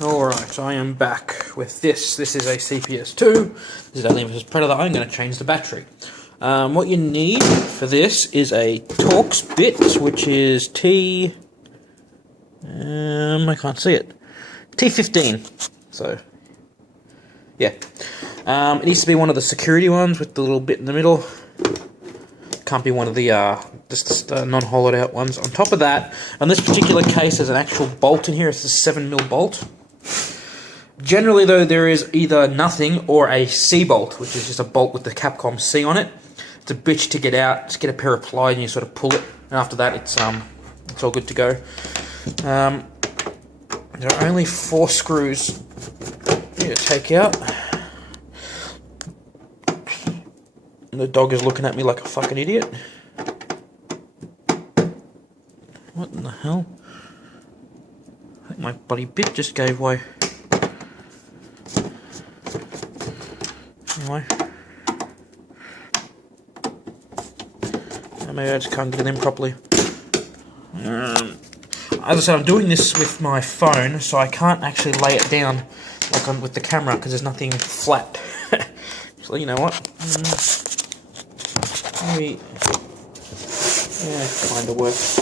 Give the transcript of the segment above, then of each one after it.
Alright, I am back with this. This is a CPS2. This is Alien vs Predator. I'm going to change the battery. What you need for this is a Torx bit, which is I can't see it. T15. So, yeah. It needs to be one of the security ones with the little bit in the middle. Can't be one of the just non-hollowed out ones. On top of that, on this particular case, there's an actual bolt in here. It's a 7mm bolt. Generally, though, there is either nothing or a C bolt, which is just a bolt with the Capcom C on it. It's a bitch to get out. Just get a pair of pliers and you sort of pull it, and after that, it's all good to go. There are only 4 screws you need to take out. And the dog is looking at me like a fucking idiot. What in the hell? I think my bloody bit just gave way. Anyway. Maybe I just can't get it in properly. As I said, I'm doing this with my phone, so I can't actually lay it down like with the camera, because there's nothing flat. So you know what? Maybe... yeah, it kind of works.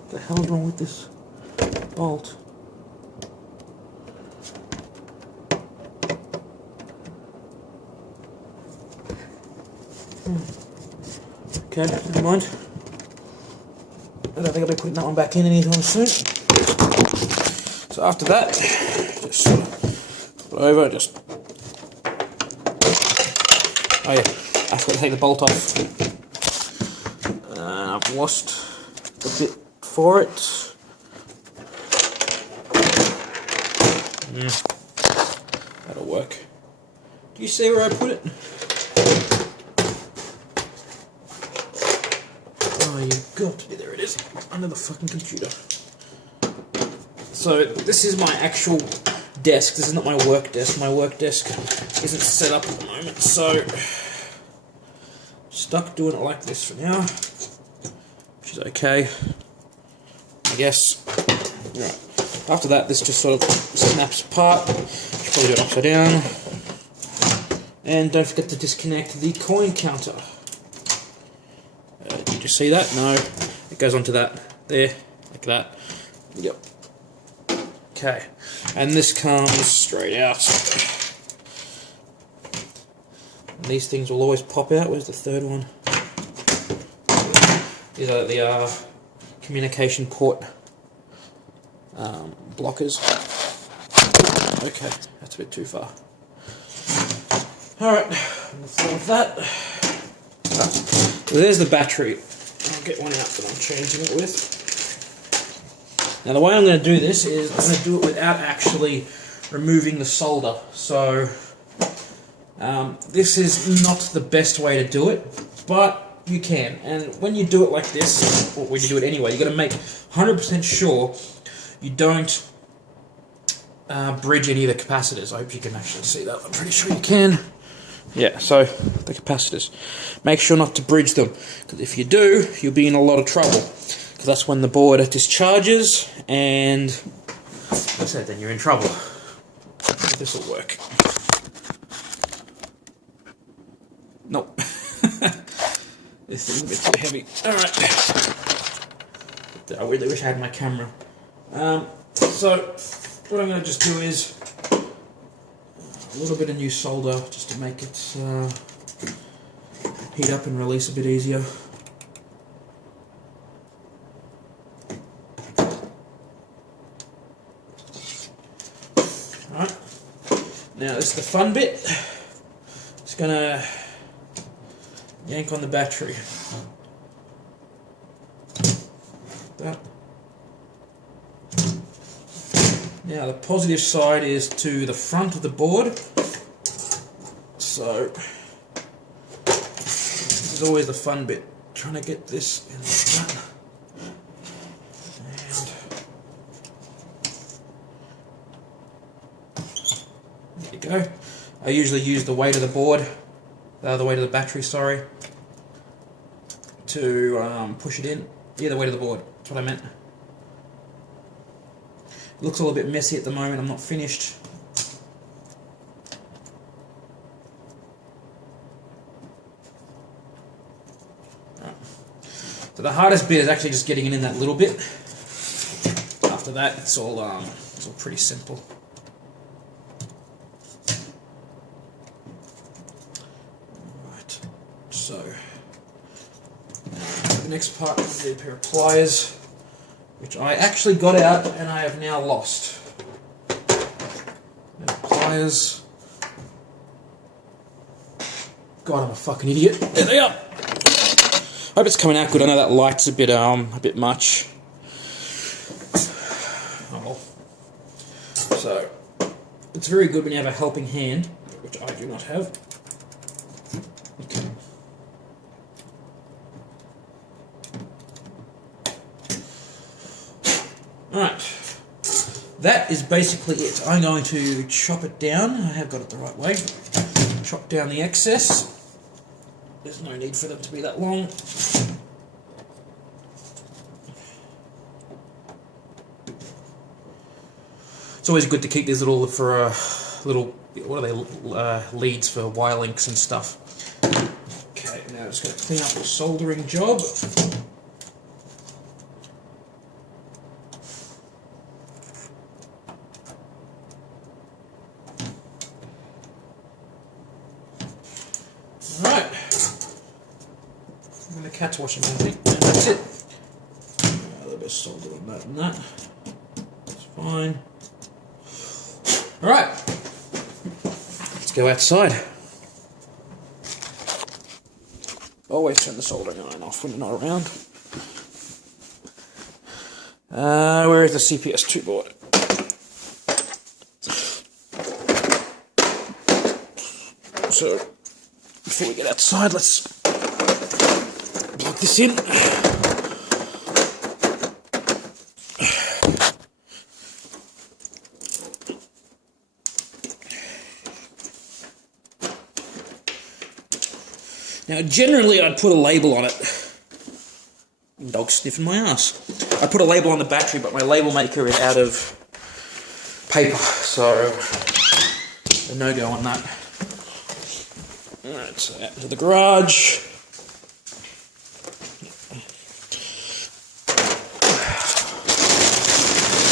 What the hell's wrong with this bolt? Okay, never mind. I don't think I'll be putting that one back in anytime soon. So after that, just sort of flip it over, just... oh yeah, I forgot to take the bolt off. I've lost the bit for it. That'll work. Do you see where I put it? Oh, you've got to be, there it is, under the fucking computer. So, this is my actual desk. This is not my work desk. My work desk isn't set up at the moment, so stuck doing it like this for now, which is okay, I guess. Right. After that, this just sort of snaps apart. Should probably do it upside down. And don't forget to disconnect the coin counter. Did you see that? No. It goes onto that. There. Like that. Yep. Okay. And this comes straight out. And these things will always pop out. Where's the third one? These are the communication port blockers. Okay. That's a bit too far. Alright. With that. So there's the battery. I'll get one out that I'm changing it with. Now the way I'm going to do this is I'm going to do it without actually removing the solder. So this is not the best way to do it, but you can. And when you do it like this, or when you do it anyway, you've got to make 100% sure you don't bridge any of the capacitors. I hope you can actually see that. I'm pretty sure you can. Yeah, so the capacitors. Make sure not to bridge them, because if you do, you'll be in a lot of trouble. Because that's when the board discharges, and like I said, then you're in trouble. This will work. Nope. This thing's a bit too heavy. Alright. I really wish I had my camera. So, what I'm going to just do is a little bit of new solder just to make it heat up and release a bit easier. Alright, now this is the fun bit. Just gonna yank on the battery. That. Now the positive side is to the front of the board, so this is always the fun bit, trying to get this in like that. And there you go. I usually use the weight of the board, the weight of the battery, sorry, to push it in. Yeah, the weight of the board, that's what I meant. It looks a little bit messy at the moment, I'm not finished. Right. So the hardest bit is actually just getting it in that little bit. After that, it's all pretty simple. Right. So the next part is a pair of pliers, which I actually got out and I have now lost. Pliers. God, I'm a fucking idiot. There they are. Hope it's coming out good. I know that light's a bit much. Oh well. So it's very good when you have a helping hand, which I do not have. Okay. Alright, that is basically it. I'm going to chop it down. I have got it the right way. Chop down the excess. There's no need for them to be that long. It's always good to keep these little, what are they, leads for wire links and stuff. Okay, now I'm just going to clean up the soldering job. Alright, I'm going to catch washing I think, and that's it. A little bit of solder on that and that. That's fine. Alright, let's go outside. Always turn the soldering iron off when you're not around. Where is the CPS2 board? So, before we get outside, let's plug this in. Now, generally, I'd put a label on it. Dog sniffing my ass. I put a label on the battery, but my label maker is out of paper, so a no-go on that. Alright, so out to the garage.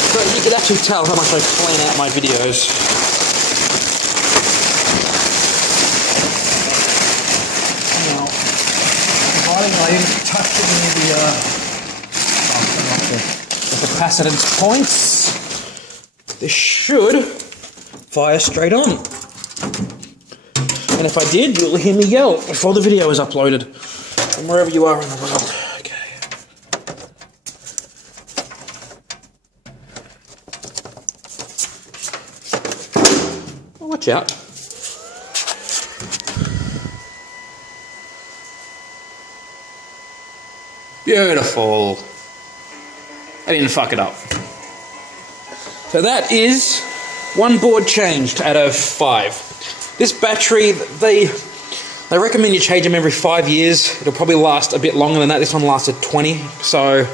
So you can actually tell how much I plan out my videos. Now, providing I didn't touch any of the capacitance points, this should fire straight on. And if I did, you'll hear me yell before the video is uploaded from wherever you are in the world. Okay. Oh, watch out. Beautiful. I didn't fuck it up. So that is one board changed out of 5. This battery, they recommend you change them every 5 years. It'll probably last a bit longer than that. This one lasted 20. So,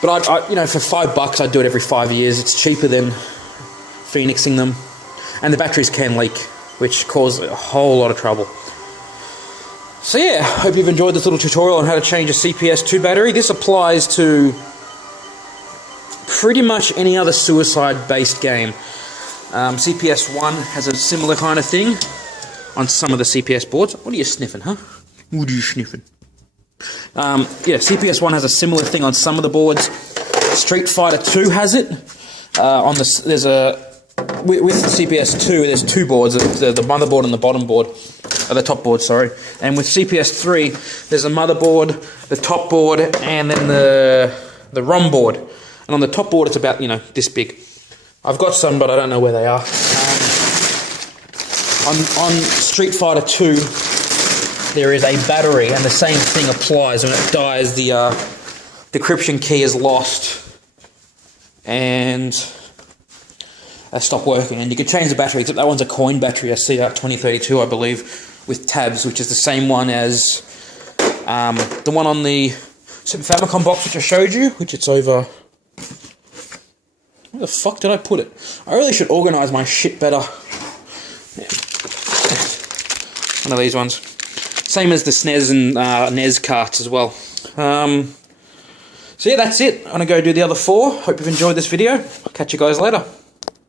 but I you know, for $5, I'd do it every 5 years. It's cheaper than phoenixing them, and the batteries can leak, which cause a whole lot of trouble. So yeah, hope you've enjoyed this little tutorial on how to change a CPS2 battery. This applies to pretty much any other suicide-based game. CPS1 has a similar kind of thing on some of the CPS boards. What are you sniffing, huh? What are you sniffing? Yeah, CPS1 has a similar thing on some of the boards. Street Fighter 2 has it. With CPS2, there's 2 boards: the motherboard and the bottom board, the top board. Sorry. And with CPS3, there's a motherboard, the top board, and then the ROM board. And on the top board, it's about this big. I've got some, but I don't know where they are. On Street Fighter 2, there is a battery, and the same thing applies. When it dies, the decryption key is lost, and they stop working. And you can change the battery, except that one's a coin battery, a CR2032, I believe, with tabs, which is the same one as the one on the Super Famicom box, which I showed you, which it's over Where the fuck did I put it? I really should organise my shit better. Yeah. One of these ones. Same as the SNES and NES carts as well. So yeah, that's it. I'm going to go do the other 4. Hope you've enjoyed this video. I'll catch you guys later.